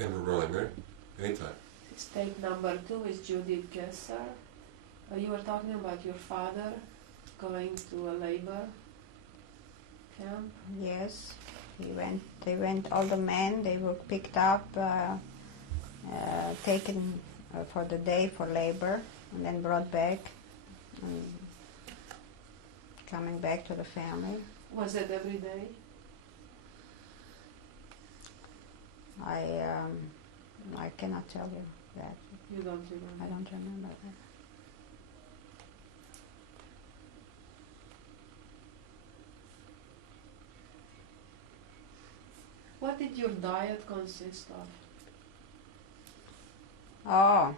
And we're rolling, right? Anytime. State number 2 is Judith Ghesser. You were talking about your father going to a labor camp. Yes, they went, all the men, they were picked up, taken for the day for labor, and then brought back, and coming back to the family. Was it every day? I cannot tell you that. You don't remember? I don't remember that. What did your diet consist of? Oh,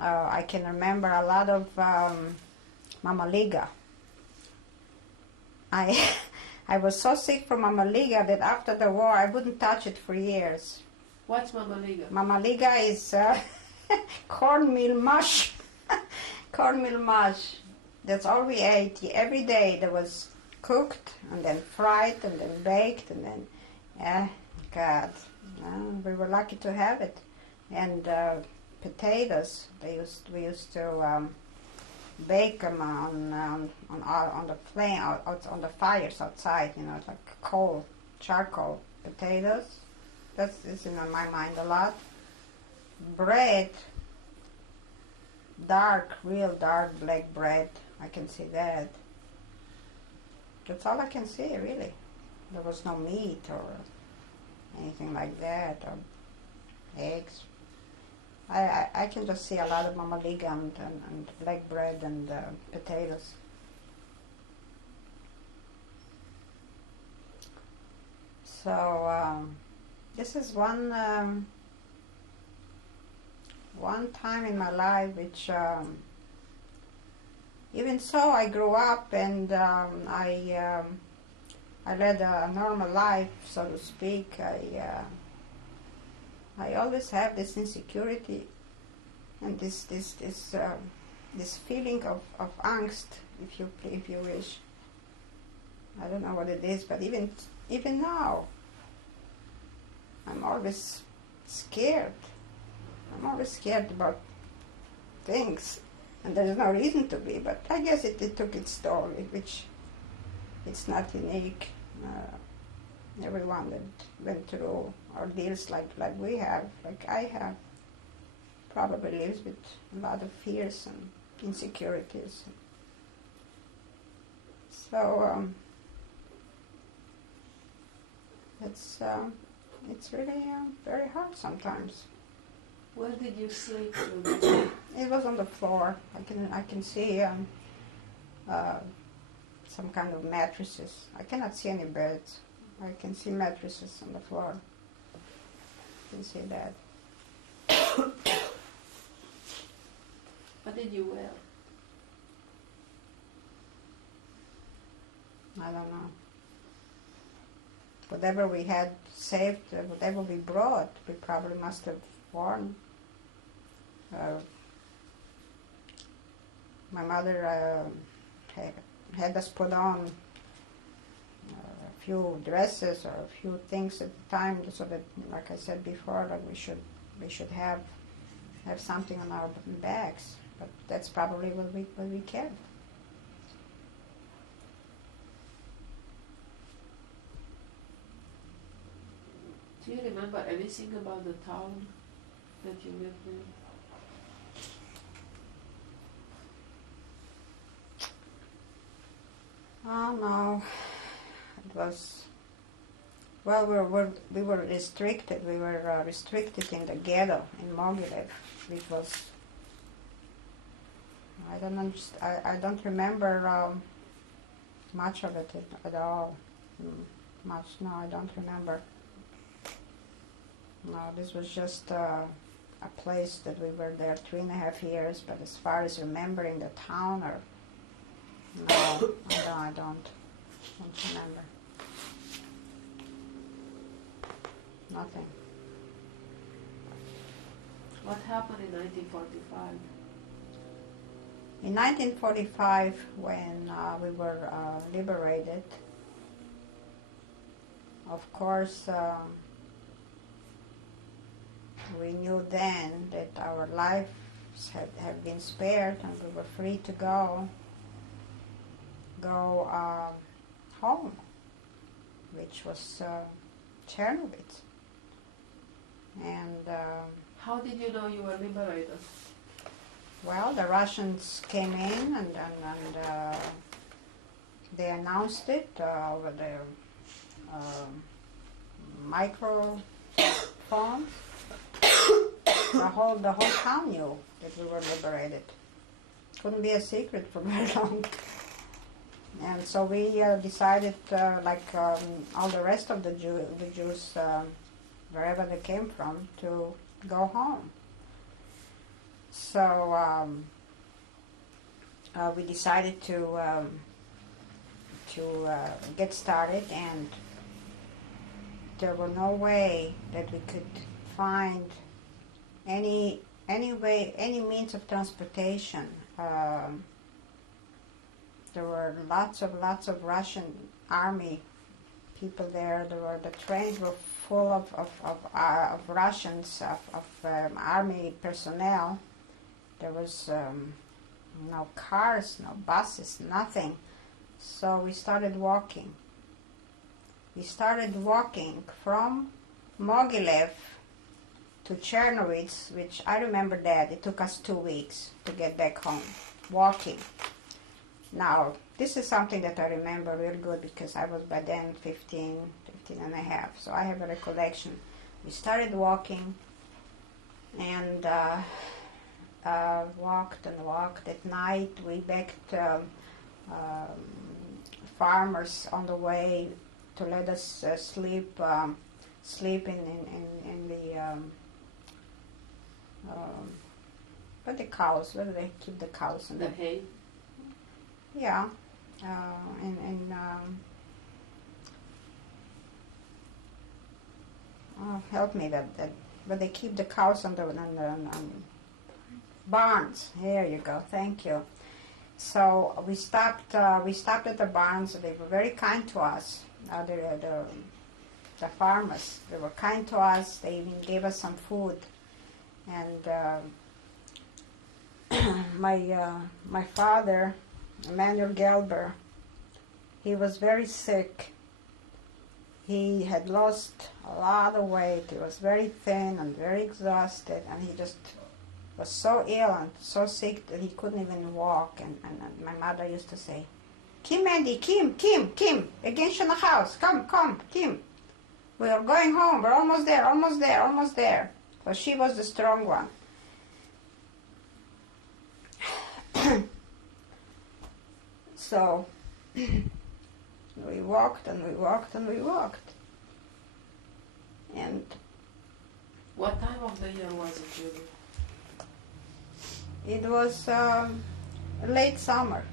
I can remember a lot of mamaliga. I was so sick from mamaliga that after the war I wouldn't touch it for years. What's mamaliga? Mamaliga is cornmeal mush. Cornmeal mush. That's all we ate. Every day there was cooked and then fried and then baked and then, God, we were lucky to have it. And potatoes, we used to bake them on the flame, out on the fires outside. You know, it's like coal, charcoal potatoes. That's in my mind a lot. Bread, real dark black bread. I can see that. That's all I can see, really. There was no meat or anything like that, or eggs. I can just see a lot of mamaliga and black bread and potatoes. So this is one time in my life which even so I grew up and I led a normal life, so to speak. I always have this insecurity and this feeling of angst, if you wish. I don't know what it is, but even now, I'm always scared. I'm always scared about things, and there's no reason to be. But I guess it took its toll, which it's not unique. Everyone that went through ordeals like we have, like I have, probably lives with a lot of fears and insecurities. So it's really very hard sometimes. Where did you sleep? It was on the floor. I can see some kind of mattresses. I cannot see any beds. I can see mattresses on the floor. I can see that. What did you wear? I don't know. Whatever we had saved, whatever we brought, we probably must have worn. My mother had us put on a few dresses or a few things at the time, so that, like I said before, that we should have something on our backs. But that's probably what we kept. Do you remember anything about the town that you lived in? Oh no, it was. Well, we were restricted. We were restricted in the ghetto in Mogilev, which was. I don't remember much of it at all. Much, no, I don't remember. No, this was just a place that we were there 3.5 years. But as far as remembering the town, or no, I don't remember. Nothing. What happened in 1945? In 1945, when we were liberated, of course, we knew then that our lives had been spared and we were free to go home, which was Chernobyl. And How did you know you were liberated? well, the Russians came in and they announced it over the microphone. The whole town knew that we were liberated. Couldn't be a secret for very long. And so we decided, all the rest of the Jews, wherever they came from, to go home. So we decided to get started, and there was no way that we could find any means of transportation. There were lots of Russian army people there. The trains were full of Russians, of army personnel. There was no cars, no buses, nothing. So we started walking. We started walking from Mogilev to Chernobyl, which I remember that it took us 2 weeks to get back home, walking. Now, this is something that I remember real good because I was by then 15 and a half, so I have a recollection. We started walking and walked and walked. At night we begged farmers on the way to let us sleep in the but the cows, where do they keep the cows? The hay? Yeah, help me but they keep the cows on the barns. Here you go. Thank you. So we stopped at the barns. They were very kind to us. The farmers, they were kind to us. They even gave us some food. And my father, Emanuel Gelber, he was very sick. He had lost a lot of weight. He was very thin and very exhausted, and he just was so ill and so sick that he couldn't even walk. And my mother used to say, "Kim, Andy, Kim, against the house. Come, Kim. We are going home. We're almost there. So she was the strong one. So we walked. And What time of the year was it, Judith? it was late summer.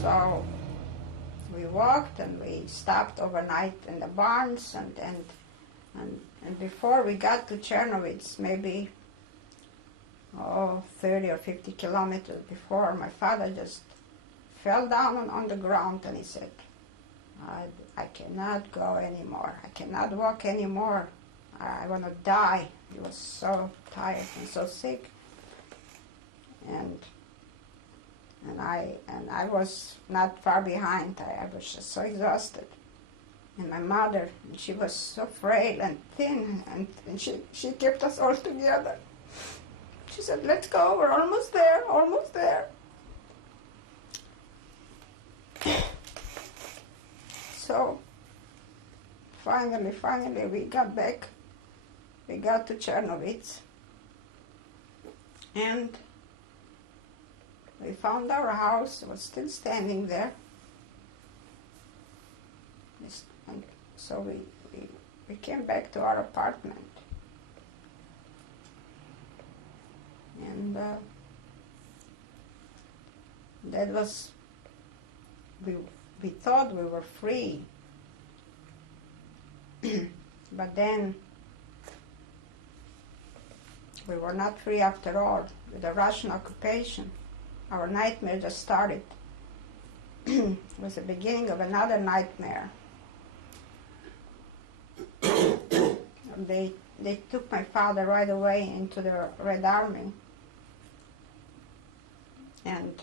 So we walked and we stopped overnight in the barns, and before we got to Chernobyl, maybe 30 or 50 kilometers before, my father just fell down on the ground and he said, I cannot go anymore. I cannot walk anymore. I want to die. He was so tired and so sick. And I was not far behind. I was just so exhausted. And my mother, she was so frail and thin, and she kept us all together. She said, "Let's go, we're almost there. So finally we got back. We got to Chernobyl, and we found our house. It was still standing there. And so we came back to our apartment. And that was, we thought we were free. But then we were not free after all. With the Russian occupation, our nightmare just started. It was the beginning of another nightmare. they took my father right away into the Red Army. And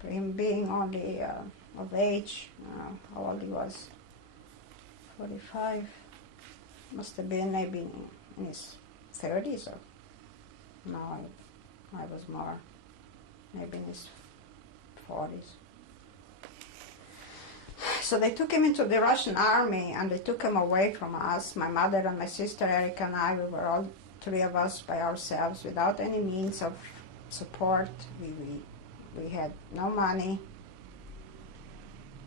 for him being only of age, how old he was, 45, must have been maybe in his 30s, or no, I was more, maybe in his 40s. So they took him into the Russian army, and they took him away from us. My mother and my sister Erica and I, we were all three of us by ourselves without any means of support. We had no money.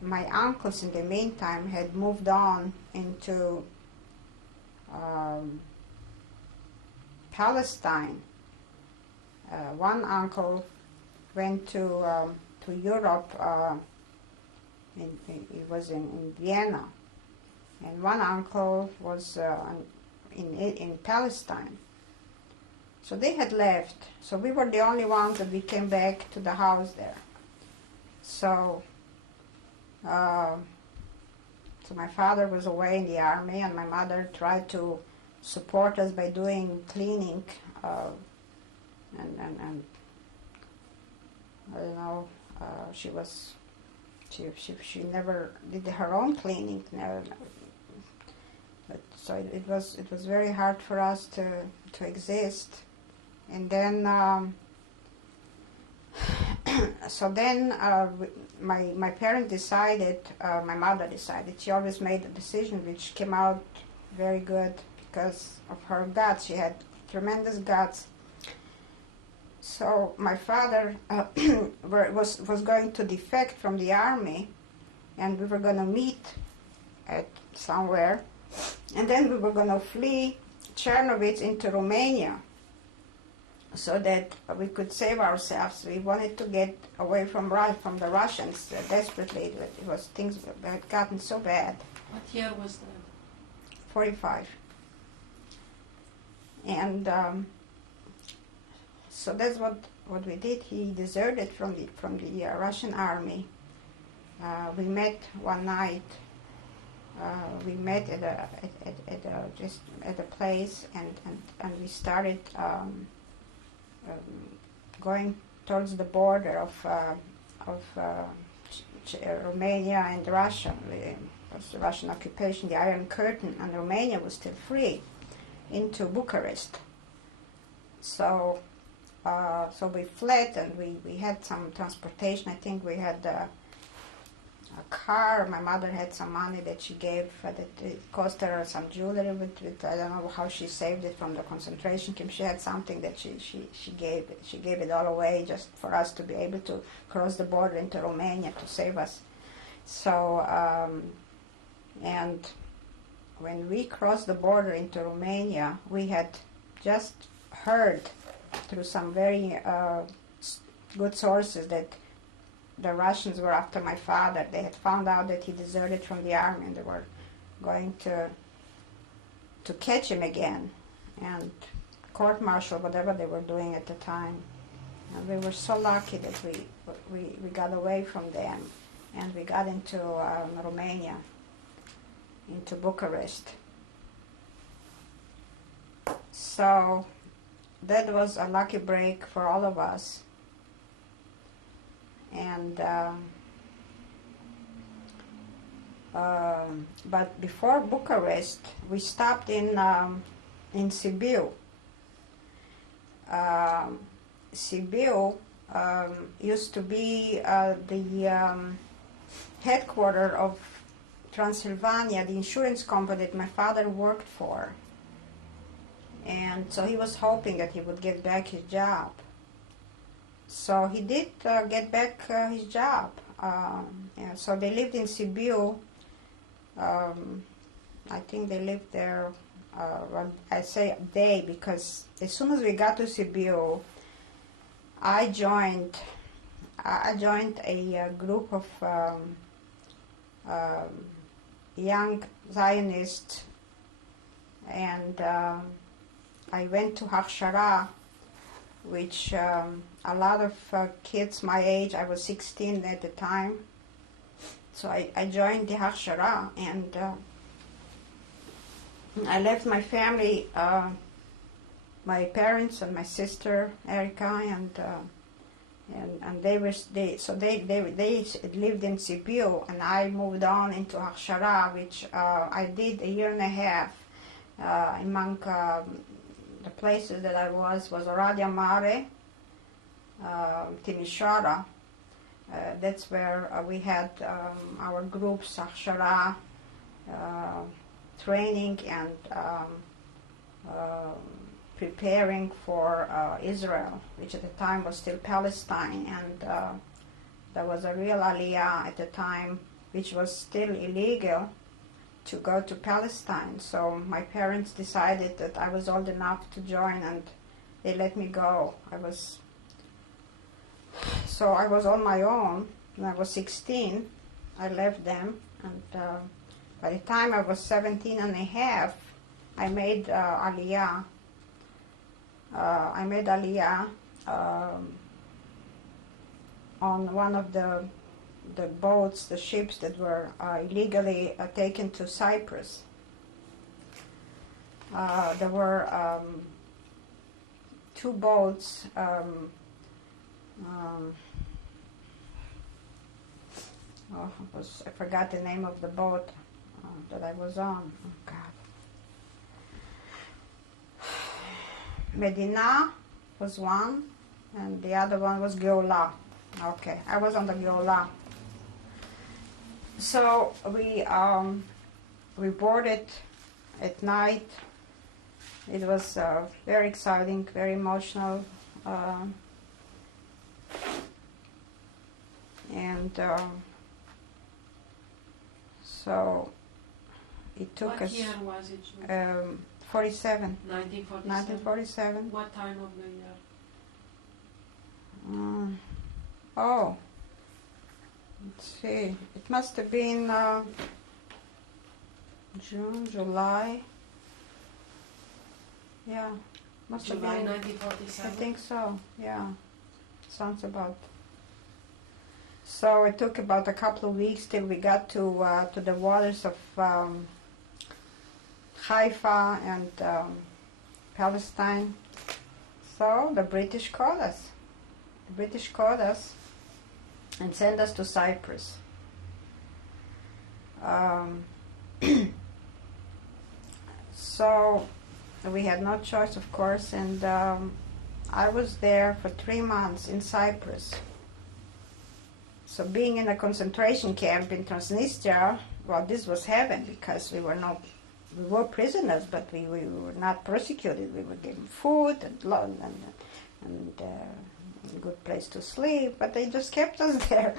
My uncles in the meantime had moved on into Palestine. One uncle went to Europe. He was in Vienna, and one uncle was in Palestine. So they had left. So we were the only ones that we came back to the house there. So my father was away in the army, and my mother tried to support us by doing cleaning, and I don't know. She never did her own cleaning. But so it was very hard for us to exist. And then my parents decided, my mother decided, she always made a decision which came out very good because of her guts. She had tremendous guts. So my father was going to defect from the army, and we were going to meet at somewhere, and then we were going to flee Chernovitz into Romania so that we could save ourselves. We wanted to get away from the Russians desperately. Things had gotten so bad. What year was that? 45. And so that's what we did. He deserted from the Russian army. We met one night. We met at a place, and we started going towards the border of Romania and Russia. It was the Russian occupation, the Iron Curtain, and Romania was still free, into Bucharest. So we fled, and we had some transportation. I think we had a car. My mother had some money that she gave, that it cost her some jewelry with I don't know how she saved it from the concentration camp. She had something that she gave it all away just for us to be able to cross the border into Romania to save us. So and when we crossed the border into Romania, we had just heard through some very good sources that the Russians were after my father. They had found out that he deserted from the army, and they were going to catch him again and court-martial, whatever they were doing at the time. And we were so lucky that we got away from them, and we got into Romania, into Bucharest. So that was a lucky break for all of us. And but before Bucharest, we stopped in Sibiu. Sibiu used to be the headquarters of Transylvania, the insurance company that my father worked for. And so he was hoping that he would get back his job. So he did get back his job. And so they lived in Sibiu. I think they lived there, well, I say they, because as soon as we got to Sibiu, I joined a group of young Zionists, and I went to Hachshara, which a lot of kids my age, I was 16 at the time, so I joined the Hachshara, and I left my family, my parents and my sister Erica, and they lived in Sibiu, and I moved on into Hachshara, which I did 1.5 years. Among the places that I was Radia Mare, Timisoara. That's where we had our groups, Hachshara, training and preparing for Israel, which at the time was still Palestine, and there was a real aliyah at the time, which was still illegal to go to Palestine. So my parents decided that I was old enough to join, and they let me go. I was on my own. When I was 16, I left them, and by the time I was 17 and a half, I made aliyah. On one of the boats, the ships that were illegally taken to Cyprus. There were 2 boats. I forgot the name of the boat that I was on. Oh God. Medina was one, and the other one was Geulah. Okay, I was on the Geulah. So we boarded at night. It was very exciting, very emotional, and so it took what us. What year was it? 47. 1947. 1947. What time of the year? Let's see. It must have been June, July. Yeah, must July have been. 1947. I think so. Yeah, sounds about. So it took about a couple of weeks till we got to the waters of Haifa and Palestine. So the British called us. The British called us and sent us to Cyprus. So we had no choice, of course, and I was there for 3 months in Cyprus. So being in a concentration camp in Transnistria, well, this was heaven, because we were prisoners, but we were not persecuted. We were given food and a good place to sleep, but they just kept us there.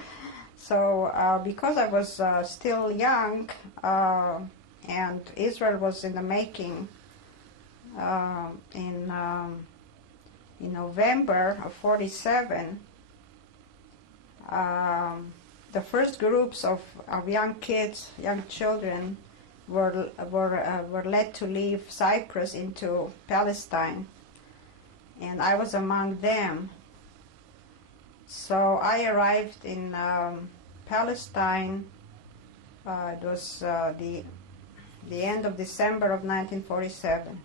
So because I was still young, and Israel was in the making, in November of 47, the first groups of young kids, young children, were led to leave Cyprus into Palestine, and I was among them. So I arrived in Palestine. It was the end of December of 1947.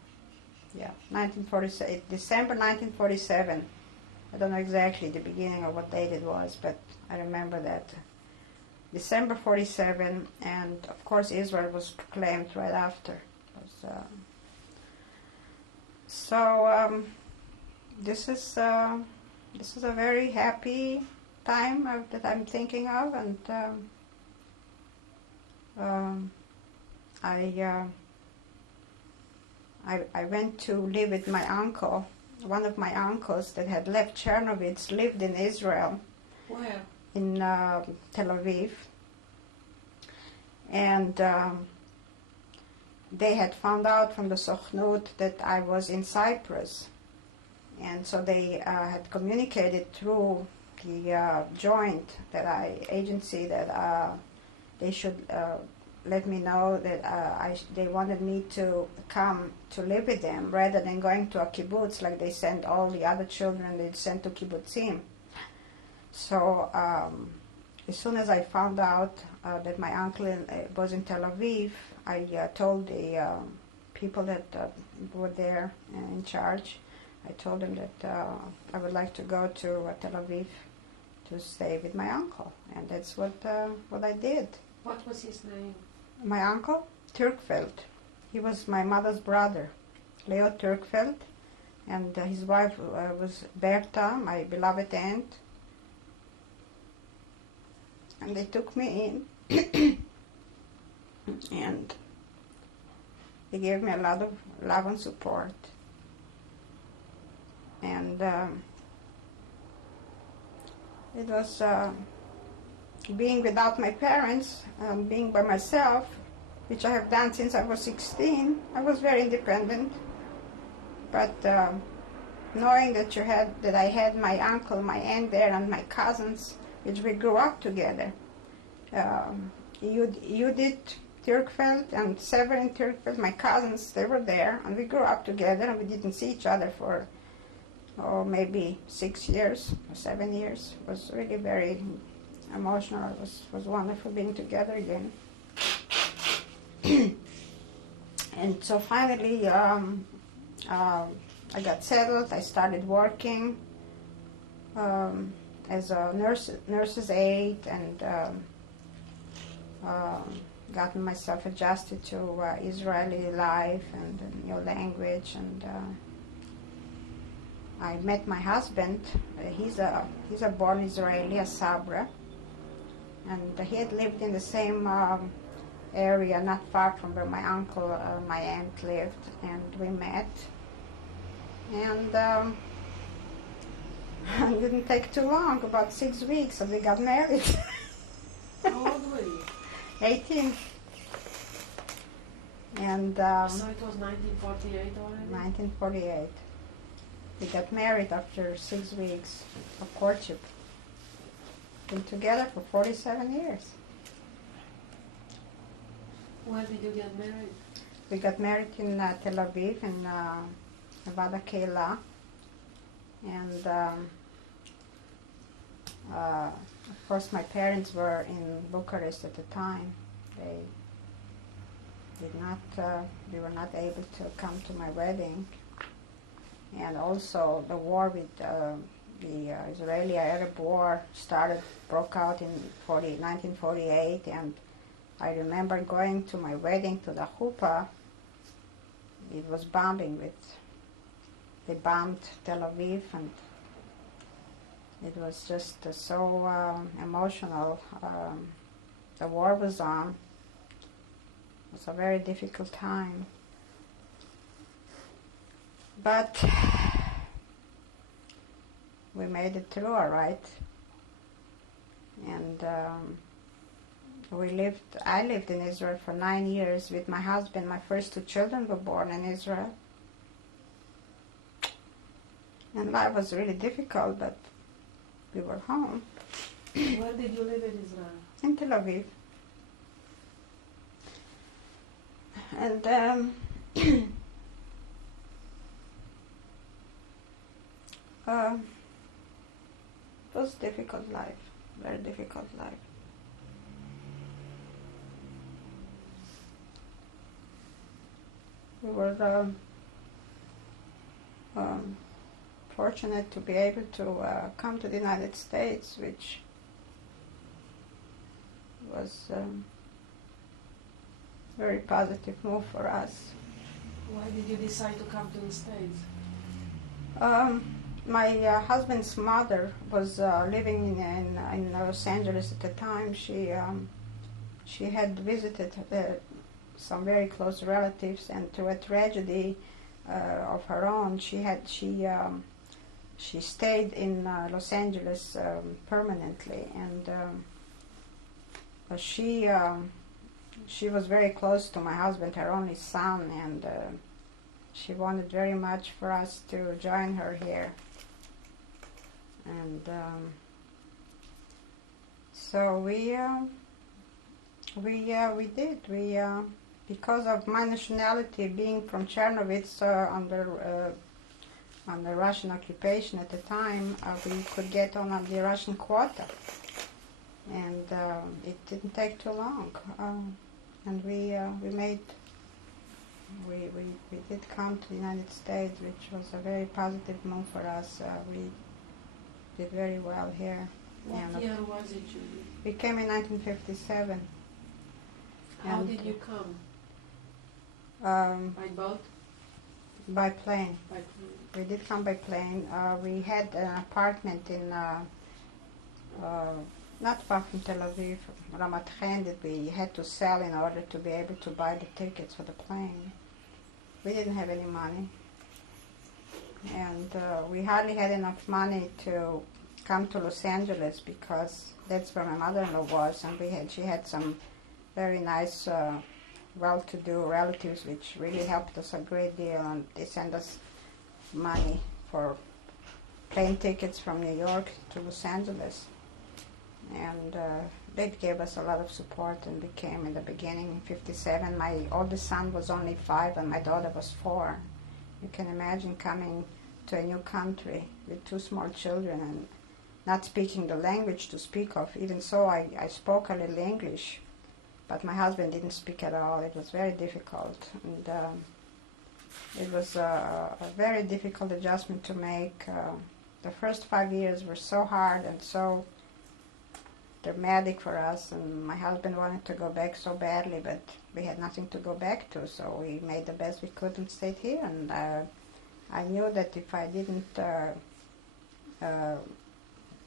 Yeah, 1947. December 1947. I don't know exactly the beginning of what date it was, but I remember that. December 47, and of course Israel was proclaimed right after. This is a very happy time that I'm thinking of, and I went to live with my uncle. One of my uncles that had left Chernovitz lived in Israel. Where? In Tel Aviv. And they had found out from the Sochnut that I was in Cyprus. And so they had communicated through the joint agency that they should let me know that they wanted me to come to live with them rather than going to a kibbutz like they sent all the other children they'd sent to kibbutzim. So as soon as I found out that my uncle was in Tel Aviv, I told the people that were there in charge. I told them that I would like to go to Tel Aviv to stay with my uncle, and that's what I did. What was his name? My uncle, Turkfeld. He was my mother's brother, Leo Turkfeld, and his wife was Berta, my beloved aunt. And they took me in, and they gave me a lot of love and support. And it was being without my parents, being by myself, which I have done since I was 16. I was very independent, but knowing that I had my uncle, my aunt there, and my cousins, which we grew up together. Judith Turkfeld and Severin Turkfeld, my cousins, they were there, and we grew up together, and we didn't see each other for maybe 6 years or 7 years. It was really very emotional. It was wonderful being together again. And so finally, I got settled. I started working as a nurse's aide, and gotten myself adjusted to Israeli life and the new language. And I met my husband. He's a born Israeli, a Sabra, and he had lived in the same area, not far from where my uncle, my aunt lived, and we met. And it didn't take too long, about 6 weeks, and we got married. How old were you? 18. And So it was 1948 already? 1948. We got married after 6 weeks of courtship. Been together for 47 years. Where did you get married? We got married in Tel Aviv, in Nevada Keilah. And of course my parents were in Bucharest at the time. They were not able to come to my wedding. And also the war with the Israeli-Arab war broke out in 1948, and I remember going to my wedding to the chuppah. It was bombing. They bombed Tel Aviv, and it was just so emotional. The war was on. It was a very difficult time. But we made it through all right. And I lived in Israel for 9 years with my husband. My first 2 children were born in Israel. And life was really difficult, but we were home. Where did you live in Israel? In Tel Aviv. And it was a difficult life, very difficult life. We were fortunate to be able to come to the United States, which was a very positive move for us. Why did you decide to come to the States? My husband's mother was living in Los Angeles at the time. She had visited some very close relatives, and through a tragedy of her own, she stayed in Los Angeles permanently, and she was very close to my husband, her only son, and she wanted very much for us to join her here. And so we did. Because of my nationality, being from Chernovitz, under Russian occupation at the time, we could get on the Russian quota, and it didn't take too long, and we made we did come to the United States, which was a very positive move for us. We did very well here. What year was it, Judy? We came in 1957. How And, did you come? By boat? By plane. By plane. We did come by plane. We had an apartment in, not far from Tel Aviv, Ramat Gan, that we had to sell in order to be able to buy the tickets for the plane. We didn't have any money. And we hardly had enough money to come to Los Angeles because that's where my mother-in-law was, and she had some very nice, well-to-do relatives which really helped us a great deal, and they sent us money for plane tickets from New York to Los Angeles. And they gave us a lot of support, and we came in the beginning in 57. My oldest son was only 5 and my daughter was 4. You can imagine coming to a new country with 2 small children and not speaking the language to speak of. Even so, I spoke a little English, but my husband didn't speak at all. It was very difficult, and it was a very difficult adjustment to make. The first 5 years were so hard and so dramatic for us, and my husband wanted to go back so badly, but we had nothing to go back to, so we made the best we could and stayed here. And I knew that if I didn't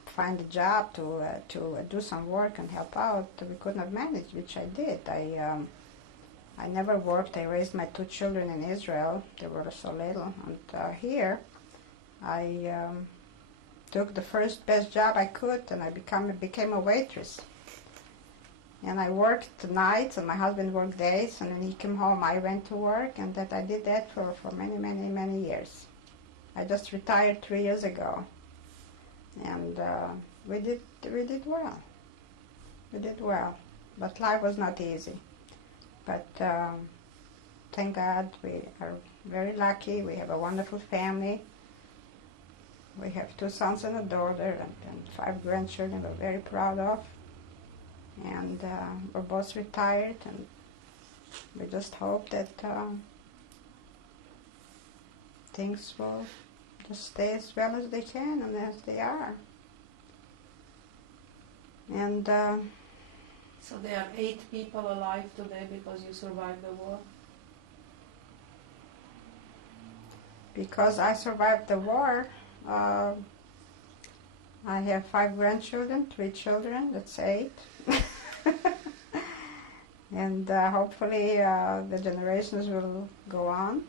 find a job to do some work and help out, we couldn't have managed, which I did. I never worked. I raised my 2 children in Israel. They were so little. And here, I took the first best job I could, and I became a waitress. And I worked nights, and my husband worked days, and when he came home, I went to work, and I did that for many, many, many years. I just retired 3 years ago, and we did well. We did well, but life was not easy. But thank God, we are very lucky. We have a wonderful family. We have 2 sons and a daughter, and 5 grandchildren we're very proud of. And we're both retired, and we just hope that things will just stay as well as they can and as they are. And so there are 8 people alive today because you survived the war? Because I survived the war, I have 5 grandchildren, 3 children, that's 8. And hopefully the generations will go on.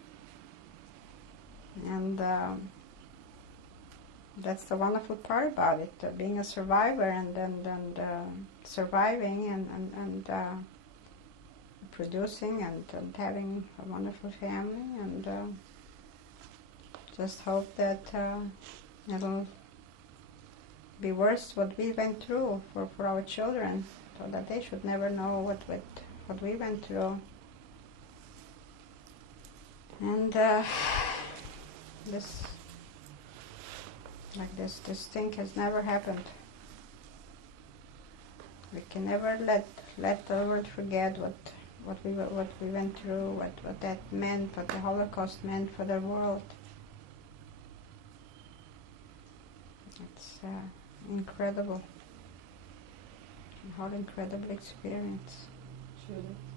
And that's the wonderful part about it, being a survivor and surviving and producing and having a wonderful family, and just hope that it'll be worse what we went through for our children, so that they should never know what we went through. And this thing has never happened. We can never let the world forget what we went through, what that meant, what the Holocaust meant for the world. It's incredible. A whole incredible experience. Judith.